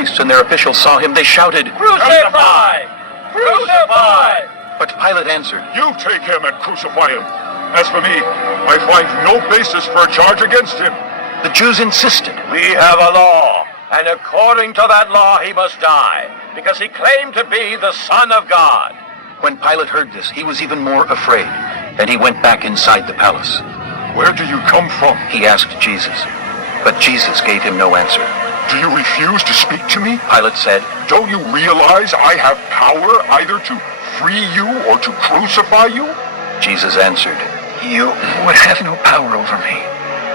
priests and their officials saw him, they shouted, "Crucify! Crucify!" But Pilate answered, You take him and crucify him. As for me, I find no basis for a charge against him. The Jews insisted. "We have a law, and according to that law he must die, because he claimed to be the Son of God." When Pilate heard this, he was even more afraid, and he went back inside the palace. Where do you come from? He asked Jesus, but Jesus gave him no answer. Do you refuse to speak to me? Pilate said, Don't you realize I have power either to free you or to crucify you? Jesus answered, You would have no power over me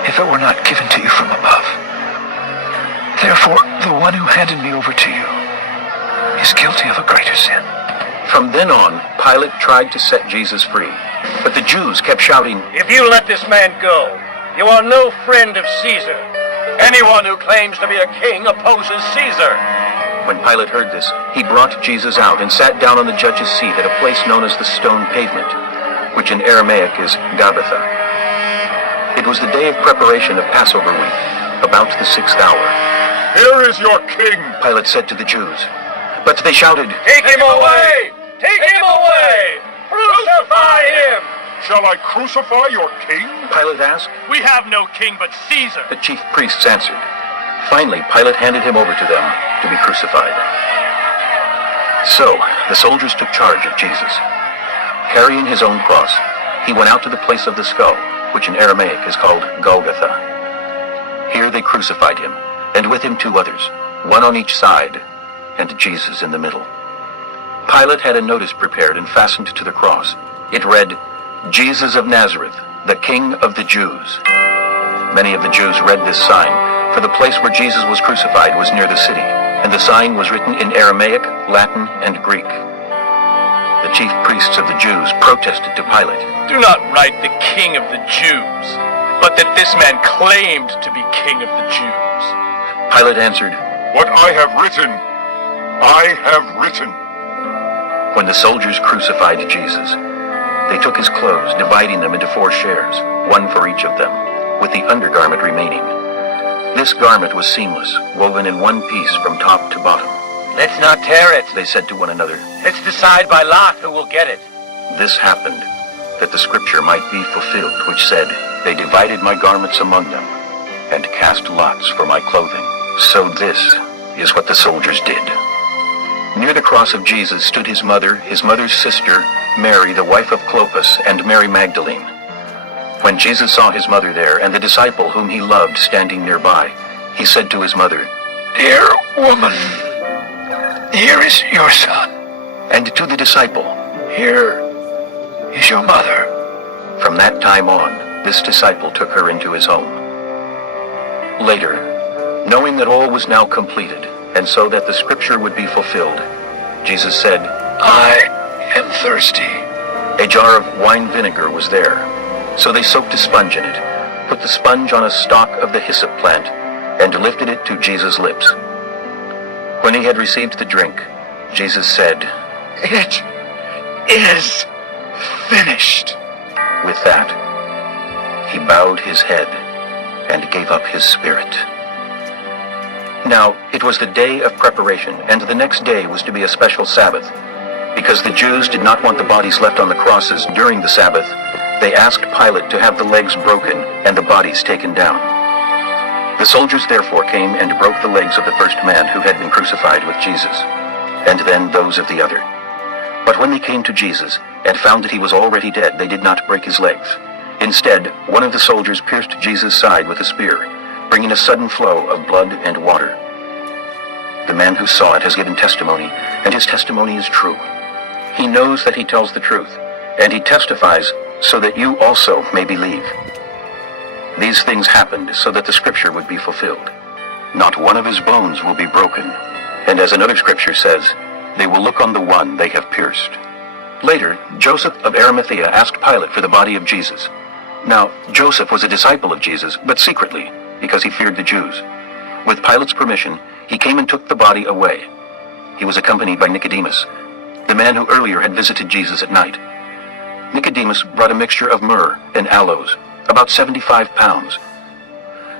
if it were not given to you from above. Therefore, the one who handed me over to you is guilty of a greater sin. From then on, Pilate tried to set Jesus free, but the Jews kept shouting, "If you let this man go, you are no friend of Caesar. Anyone who claims to be a king opposes Caesar." When Pilate heard this, he brought Jesus out and sat down on the judge's seat at a place known as the Stone Pavement, which in Aramaic is Gabbatha. It was the day of preparation of Passover week, about the 6th hour. Here is your king. Pilate said to the Jews, but they shouted, "Take him away! Take him away! Crucify him!" Shall I crucify your king? Pilate asked. "We have no king but Caesar." The chief priests answered. Finally, Pilate handed him over to them to be crucified. So, the soldiers took charge of Jesus. Carrying his own cross, he went out to the place of the skull, which in Aramaic is called Golgotha. Here they crucified him, and with him 2 others, one on each side, and Jesus in the middle. Pilate had a notice prepared and fastened to the cross. It read, Jesus of Nazareth, the King of the Jews. Many of the Jews read this sign, for the place where Jesus was crucified was near the city, and the sign was written in Aramaic, Latin, and Greek. The chief priests of the Jews protested to Pilate. "Do not write the King of the Jews, but that this man claimed to be King of the Jews." Pilate answered, What I have written, I have written. When the soldiers crucified Jesus, they took his clothes, dividing them into 4 shares, one for each of them, with the undergarment remaining. This garment was seamless, woven in one piece from top to bottom. "Let's not tear it," They said to one another. "Let's decide by lot who will get it." This happened, that the scripture might be fulfilled, which said, They divided my garments among them, and cast lots for my clothing. So this is what the soldiers did. Near the cross of Jesus stood his mother's sister, Mary, the wife of Clopas, and Mary Magdalene. When Jesus saw his mother there, and the disciple whom he loved standing nearby, he said to his mother, Dear woman, here is your son. And to the disciple, Here is your mother. From that time on, this disciple took her into his home. Later, knowing that all was now completed, and so that the scripture would be fulfilled, Jesus said, I am thirsty. A jar of wine vinegar was there. So they soaked a sponge in it, put the sponge on a stalk of the hyssop plant, and lifted it to Jesus' lips. When he had received the drink, Jesus said, It is finished. With that, he bowed his head and gave up his spirit. Now, it was the day of preparation, and the next day was to be a special Sabbath. Because the Jews did not want the bodies left on the crosses during the Sabbath, they asked Pilate to have the legs broken and the bodies taken down. The soldiers therefore came and broke the legs of the first man who had been crucified with Jesus, and then those of the other. But when they came to Jesus and found that he was already dead, they did not break his legs. Instead, one of the soldiers pierced Jesus' side with a spear, bringing a sudden flow of blood and water. The man who saw it has given testimony, and his testimony is true. He knows that he tells the truth, and he testifies so that you also may believe. These things happened so that the scripture would be fulfilled. Not one of his bones will be broken. And as another scripture says, they will look on the one they have pierced. Later, Joseph of Arimathea asked Pilate for the body of Jesus. Now, Joseph was a disciple of Jesus, but secretly, because he feared the Jews. With Pilate's permission, he came and took the body away. He was accompanied by Nicodemus, the man who earlier had visited Jesus at night. Nicodemus brought a mixture of myrrh and aloes, about 75 pounds.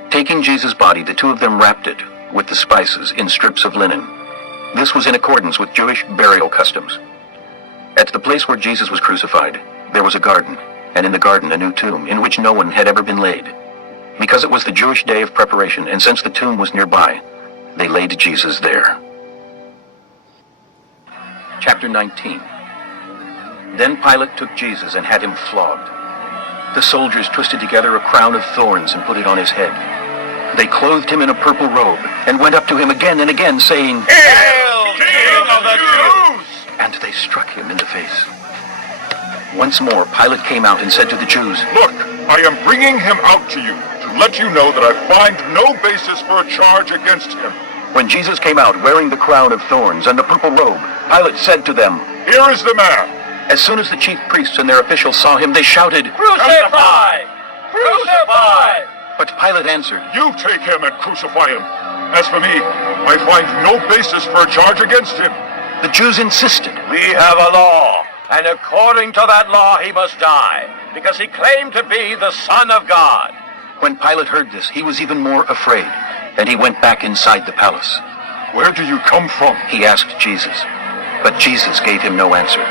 Taking Jesus' body, the 2 of them wrapped it, with the spices in strips of linen. This was in accordance with Jewish burial customs. At the place where Jesus was crucified, there was a garden, and in the garden a new tomb, in which no one had ever been laid. Because it was the Jewish day of preparation, and since the tomb was nearby, they laid Jesus there. Chapter 19. Then Pilate took Jesus and had him flogged. The soldiers twisted together a crown of thorns and put it on his head. They clothed him in a purple robe and went up to him again and again, saying, Hail, King of the Jews! And they struck him in the face. Once more Pilate came out and said to the Jews, Look, I am bringing him out to you to let you know that I find no basis for a charge against him. When Jesus came out wearing the crown of thorns and the purple robe, Pilate said to them, Here is the man. As soon as the chief priests and their officials saw him, they shouted, Crucify! Crucify! But Pilate answered, You take him and crucify him. As for me, I find no basis for a charge against him. The Jews insisted. We have a law, and according to that law he must die, because he claimed to be the Son of God. When Pilate heard this, he was even more afraid, and he went back inside the palace. Where do you come from? He asked Jesus, but Jesus gave him no answer.